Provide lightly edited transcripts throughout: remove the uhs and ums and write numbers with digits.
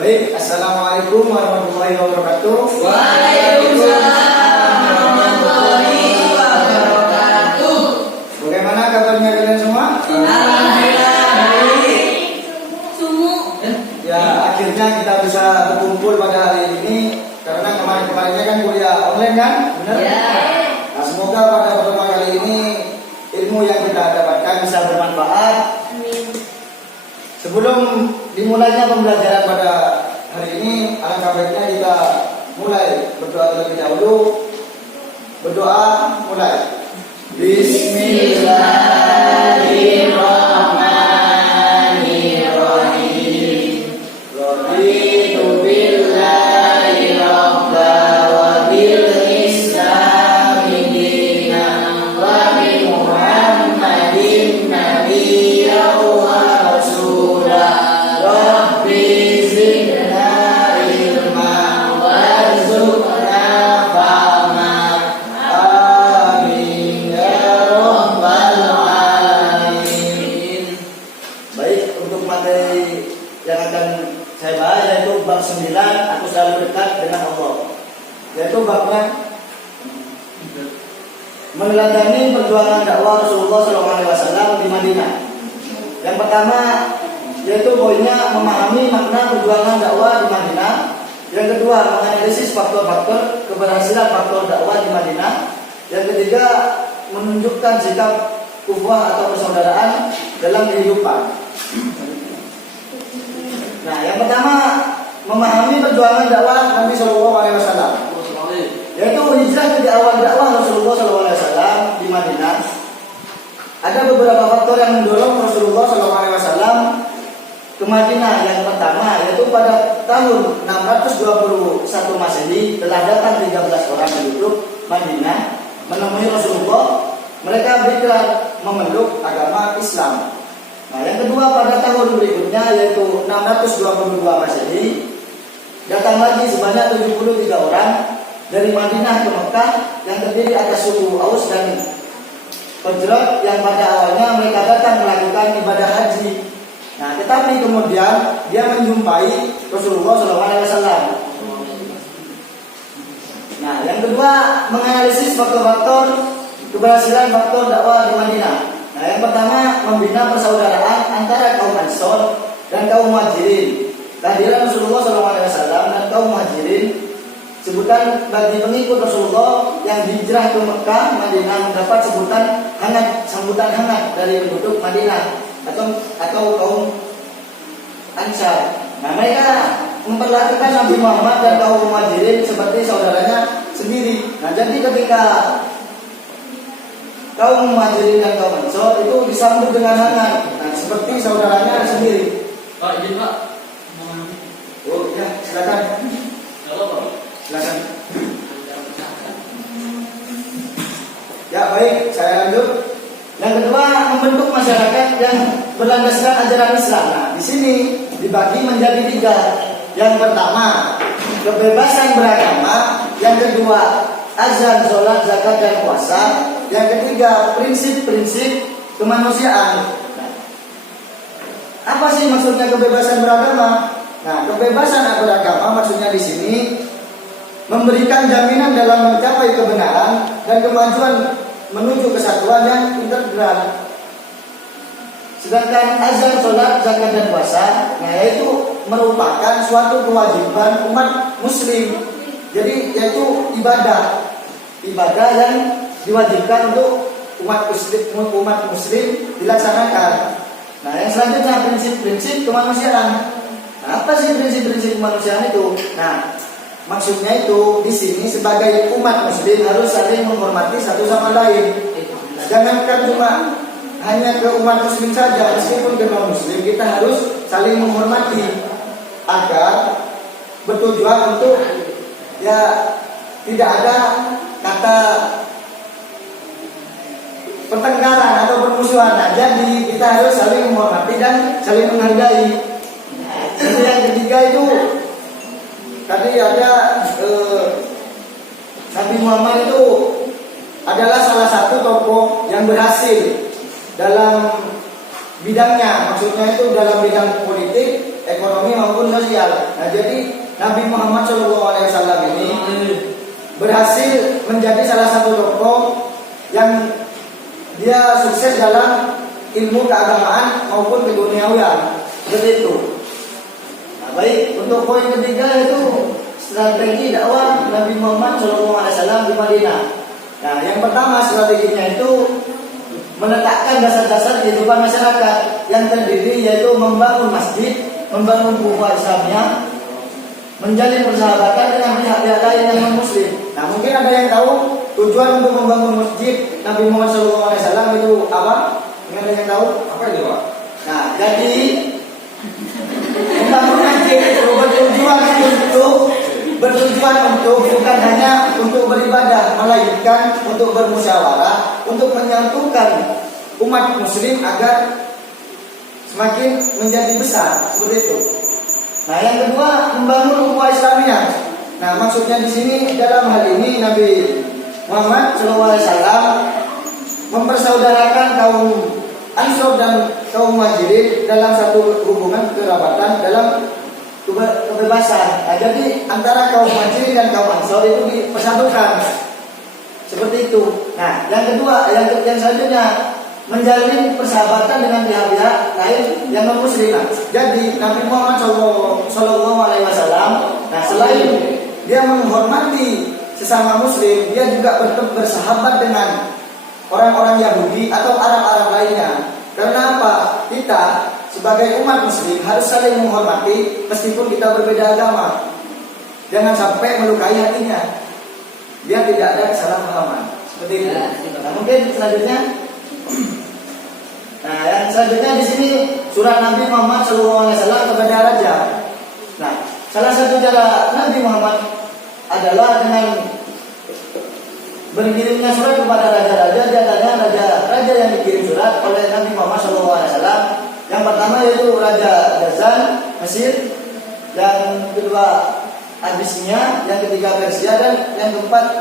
Baik, assalamualaikum warahmatullahi wabarakatuh. Waalaikumsalam warahmatullahi wabarakatuh. Bagaimana kabarnya kalian semua? Alhamdulillah baik. Ya, akhirnya kita bisa berkumpul pada hari ini karena kemarin-kemarinnya kan kuliah online kan, benar? Ya. Nah, semoga pada pertemuan kali ini ilmu yang kita dapatkan bisa bermanfaat. Sebelum dimulainya pembelajaran pada hari ini, alangkah baiknya kita mulai berdoa terlebih dahulu. Berdoa mulai. Bismillahirrahmanirrahim. Raditu billahi rabba wa bil islami dinan wa bi Muhammadin nabiyyan wa rasulah. Rabbi zidna ilma warzuqna fahma. Amin ya rabbal alamin. Baik, untuk materi yang akan saya bahas yaitu bab 9, aku selalu dekat dengan Allah. Yaitu babnya meneladani perjuangan dakwah Rasulullah SAW di Madinah. Yang pertama yaitu poinnya memahami makna perjuangan dakwah di Madinah. Yang kedua, menganalisis faktor-faktor keberhasilan faktor dakwah di Madinah. Yang ketiga, menunjukkan sikap ukhuwah atau persaudaraan dalam kehidupan. Nah, yang pertama, memahami perjuangan dakwah Nabi SAW, yaitu hijrah ke awal dakwah Rasulullah SAW di Madinah. Ada beberapa faktor yang mendorong Rasulullah SAW ke Madinah. Yang pertama yaitu pada tahun 621 Masehi telah datang 13 orang penduduk Madinah menemui Rasulullah. Mereka berikrar memeluk agama Islam. Nah, yang kedua pada tahun berikutnya yaitu 622 Masehi datang lagi sebanyak 73 orang dari Madinah ke Mekah yang terdiri atas suku Aus dan Khazraj yang pada awalnya mereka datang melakukan ibadah haji. Nah, tetapi kemudian dia menjumpai Rasulullah SAW. Nah, yang kedua menganalisis faktor-faktor keberhasilan faktor dakwah di Madinah. Nah, yang pertama membina persaudaraan antara kaum Ansor dan kaum Muhajirin. Kehadiran Rasulullah SAW dan kaum Muhajirin sebutan bagi pengikut Rasulullah yang hijrah ke Mekah, Madinah mendapat sambutan hangat dari penduduk Madinah atau kaum Ansar. Nah, mereka memperlakukan Nabi Muhammad dan kaum Muhajirin seperti saudaranya sendiri. Nah, jadi ketika kaum Muhajirin dan kaum Ansar itu disambut dengan hangat, nah, seperti saudaranya sendiri. Pak, izin Pak. Oh ya, silakan. Silakan. Ya, baik, saya lanjut. Yang kedua, membentuk masyarakat yang berlandaskan ajaran Islam. Nah, di sini dibagi menjadi 3. Yang pertama, kebebasan beragama. Yang kedua, azan, sholat, zakat, dan puasa. Yang ketiga, prinsip-prinsip kemanusiaan. Nah, apa sih maksudnya kebebasan beragama? Nah, kebebasan beragama maksudnya di sini memberikan jaminan dalam mencapai kebenaran dan kemajuan menuju kesatuan yang integral. Sedangkan azan, sholat, zakat, dan puasa, nah yaitu merupakan suatu kewajiban umat muslim. Jadi yaitu ibadah yang diwajibkan untuk umat muslim dilaksanakan. Nah, yang selanjutnya prinsip-prinsip kemanusiaan. Nah, apa sih prinsip-prinsip kemanusiaan itu? Nah, maksudnya itu di sini sebagai umat muslim harus saling menghormati satu sama lain. Jangankan cuma hanya ke umat muslim saja, meskipun ke non muslim kita harus saling menghormati agar bertujuan untuk ya tidak ada kata pertengkaran atau permusuhan. Nah, jadi kita harus saling menghormati dan saling menghargai. Jadi yang ketiga itu tadi ada Nabi Muhammad itu adalah salah satu tokoh yang berhasil dalam bidangnya, maksudnya itu dalam bidang politik, ekonomi maupun sosial. Nah, jadi Nabi Muhammad SAW ini berhasil menjadi salah satu tokoh yang dia sukses dalam ilmu keagamaan maupun keduniawian. Seperti itu. Nah, baik, untuk poin ketiga itu strategi dakwah Nabi Muhammad SAW di Madinah. Nah, yang pertama strateginya itu meletakkan dasar-dasar kehidupan masyarakat yang terdiri yaitu membangun masjid, membangun ukhuwah Islamiyah, menjalin persahabatan dengan pihak-pihak lain yang non-muslim. Nah, mungkin ada yang tahu tujuan untuk membangun masjid Nabi Muhammad SAW itu apa? Mungkin ada yang tahu? Apa itu, Pak? Nah, jadi membangun masjid itu bertujuan untuk bukan hanya untuk beribadah, melainkan untuk bermusyawarah, untuk menyatukan umat muslim agar semakin menjadi besar, seperti itu. Nah, yang kedua membangun ukhuwah Islamiyah. Nah, maksudnya di sini dalam hal ini Nabi Muhammad SAW mempersaudarakan kaum Ansor dan kaum Muhajirin dalam satu hubungan kerabatan dalam kebebasan. Nah, jadi antara kaum Muhajirin dan kaum Ansor itu dipersatukan seperti itu. Nah, yang kedua, yang selanjutnya menjalin persahabatan dengan pihak-pihak lain yang non muslim. Jadi Nabi Muhammad SAW, nah selain dia menghormati sesama muslim, dia juga bersahabat dengan orang-orang Yahudi atau Arab-Arab lainnya. Karena apa? Kita sebagai umat muslim harus saling menghormati meskipun kita berbeda agama. Jangan sampai melukai hatinya, biar tidak ada kesalahpahaman. Seperti itu. Nah, mungkin selanjutnya. Nah, yang selanjutnya di sini surat Nabi Muhammad SAW kepada raja. Nah, salah satu cara Nabi Muhammad adalah dengan berkirimnya surat kepada raja-raja. Diantaranya raja yang dikirim surat oleh Nabi Muhammad SAW. Yang pertama yaitu Raja Ghazan Mesir, yang kedua Abyssinia, yang ketiga Persia, dan yang keempat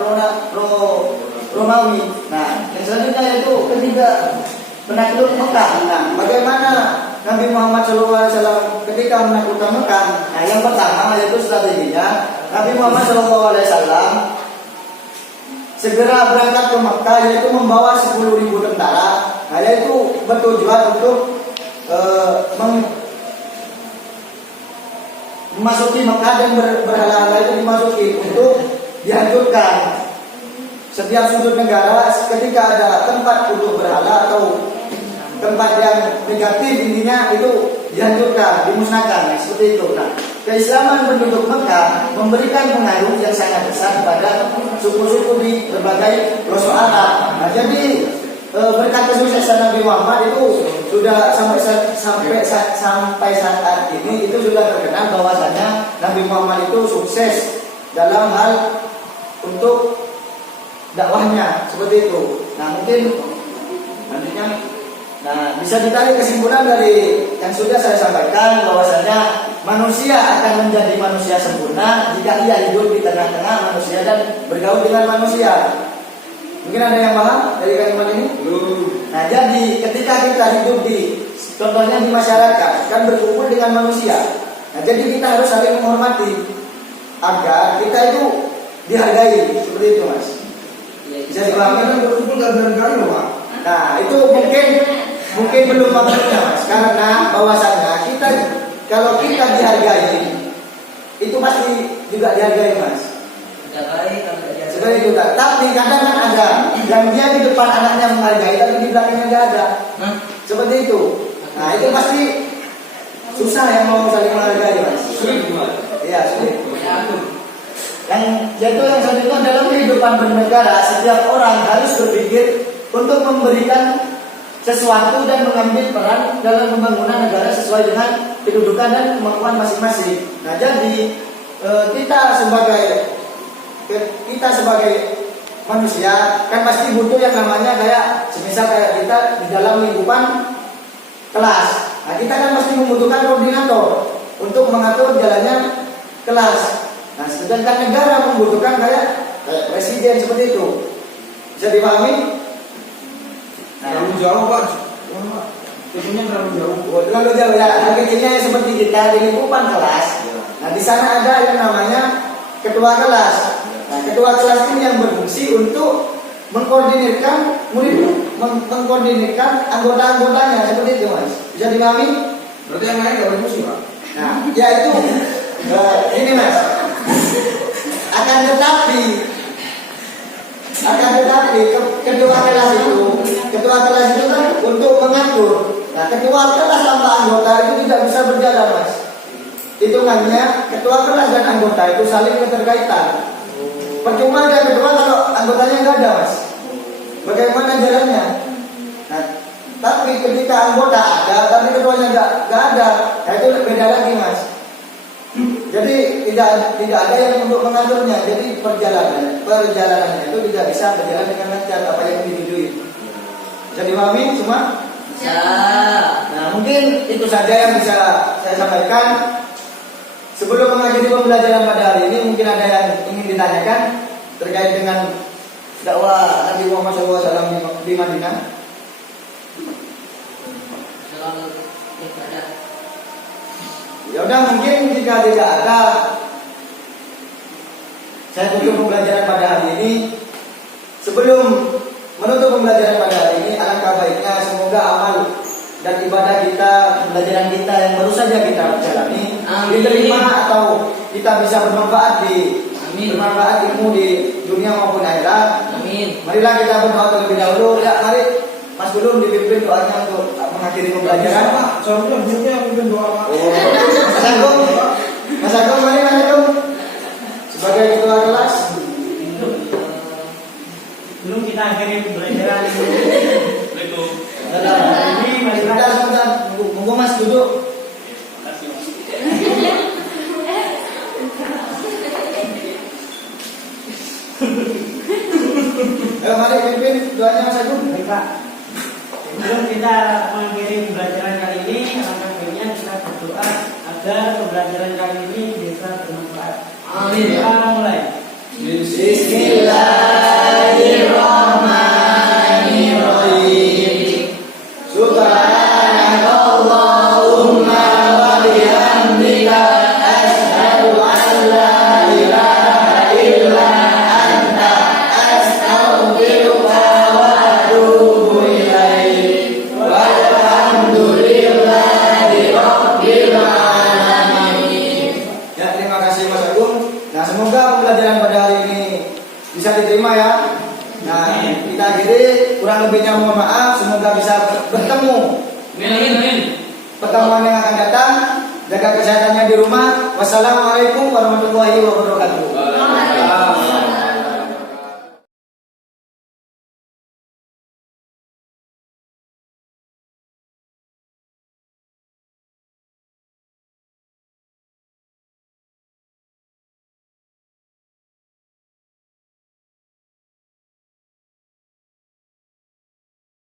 Romawi. Nah, yang selanjutnya yaitu ketiga penakluk Mekah. Nah, bagaimana Nabi Muhammad SAW ketika menaklukkan Mekah? Nah, yang pertama yaitu strateginya Nabi Muhammad SAW segera berangkat ke Mekah, yaitu membawa 10.000 tentara. Nah, yaitu bertujuan untuk memasuki Mekah dan berhala-hala itu dimasuki untuk dihancurkan. Setiap sudut negara ketika ada tempat untuk berhala atau tempat yang negatif intinya itu dihancurkan, dimusnahkan, seperti itu. Nah, keislaman penduduk Mekah memberikan pengaruh yang sangat besar kepada suku-suku di berbagai pelosok Arab. Nah, jadi berkat kesuksesan Nabi Muhammad itu sudah sampai saat ini itu sudah terkenal bahwasanya Nabi Muhammad itu sukses dalam hal untuk dakwahnya, seperti itu. Nah, mungkin nantinya bisa ditarik kesimpulan dari yang sudah saya sampaikan bahwasanya manusia akan menjadi manusia sempurna jika ia hidup di tengah-tengah manusia dan bergaul dengan manusia. Mungkin ada yang paham dari kalimat ini? Nah, jadi ketika kita hidup contohnya di masyarakat, kan berkumpul dengan manusia. Nah, jadi kita harus saling menghormati agar kita itu dihargai, seperti itu, Mas. Bisa dipahami? Kan berkumpul nggak dihargai, loh, Pak. Nah, itu mungkin belum maksudnya, Mas. Karena bahwasannya kita kalau kita dihargai, itu pasti juga dihargai, Mas. Seperti itu, tapi kadang kan ada yang dia di depan anaknya menghargai, tapi di belakangnya nggak ada. Seperti itu. Nah, itu pasti susah yang mau saling menghargai, Mas. Iya, sulit. Yang selanjutnya dalam kehidupan bernegara, setiap orang harus berpikir untuk memberikan sesuatu dan mengambil peran dalam pembangunan negara sesuai dengan kedudukan dan kemampuan masing-masing. Nah, jadi kita sebagai manusia kan pasti butuh yang namanya semisal kayak kita di dalam lingkupan kelas. Nah, kita kan pasti membutuhkan koordinator untuk mengatur jalannya kelas. Nah, sedangkan negara membutuhkan kayak presiden, seperti itu. Bisa dipahami? Nah, jauh, Pak. Tentunya terlalu jauh. Oh, terlalu jauh ya. Anak kecilnya yang seperti kita di lingkupan kelas. Nah, di sana ada yang namanya ketua kelas. Nah, ketua kelas ini yang berfungsi untuk mengkoordinirkan murid, mengkoordinirkan anggota-anggotanya seperti itu, Mas. Bisa dipahami? Berarti yang lain nggak berfungsi, Pak? Nah, ya itu ini, Mas. Akan tetapi ketua kelas itu kan untuk mengatur. Nah, ketua kelas tanpa anggota itu tidak bisa berjalan, Mas. Hitungannya ketua kelas dan anggota itu saling keterkaitan. Percuma ada ketua kalau anggotanya nggak ada, Mas. Bagaimana jalannya? Nah, tapi ketika anggota ada, tapi ketuanya nggak ada, nah itu beda lagi, Mas. Jadi tidak ada yang untuk mengaturnya. Jadi perjalanannya itu tidak bisa berjalan dengan lancar apa yang ditujui. Bisa dipahami semua? Bisa. Nah, mungkin itu saja yang bisa saya sampaikan. Sebelum mengakhiri pembelajaran pada hari ini, mungkin ada yang ingin ditanyakan terkait dengan dakwah Nabi Muhammad SAW di Madinah. Selamat ibadah. Ya udah, mungkin jika tidak ada, saya tutup pembelajaran pada hari ini. Sebelum menutup pembelajaran pada hari ini, alangkah baiknya semoga amal dan ibadah kita, pembelajaran kita yang baru saja kita jalani diterima atau kita bisa bermanfaat bermanfaat ilmu di dunia maupun akhirat. Amin. Marilah kita berdoa terlebih dahulu. Ya, mari Mas Gulung dipimpin doanya untuk mengakhiri pembelajaran. Pak, soalnya gurunya yang pimpin doa, Pak. Mas Agung, mari Mas Agung sebagai ketua kelas. Belum kita akhiri pembelajaran ini. Sebentar, monggo Mas duduk. Ayo mari pimpin doanya Mas Agung. Baik, Pak. Sebelum kita mengakhiri pembelajaran kali ini, alangkah baiknya kita berdoa agar pembelajaran kali ini bisa bermanfaat. Amin. Kita mulai. Bismillahirrahmanirrahim. Subhanakallahumma wa bihamdika asyhadu an la ilaha illa anta astaghfiruka wa atubu ilaik. Walhamdulillahi rabbil alamin. Ya, terima kasih Mas Agung. Nah, semoga pembelajaran pada hari ini bisa diterima ya. Nah, kita akhiri, kurang lebihnya mohon maaf. Semoga bisa bertemu pertemuan yang akan datang. Jaga kesehatannya di rumah. Wassalamualaikum warahmatullahi wabarakatuh.